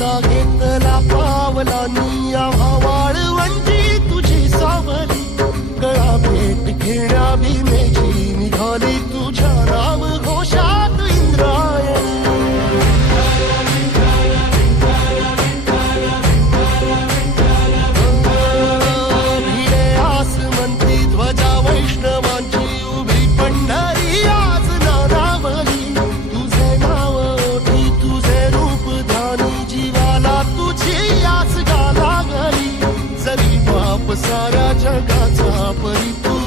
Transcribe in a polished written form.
पावलाचा घेतला पावलानी आम्हा वाळवंटी तुझी सावली गळा भेट घेण्या भीमेची निघाली तुझ्या नाम घोषात इंद्रायणी भिडे आसमंती ध्वजा वैष्णवांची उभी पंढरी आज नानावली तुझे नाव ओठी तुझे रूप ध्यानी जीवाला तुझी आस गा लागली जरी बाप साऱ्या जगाचा परी तू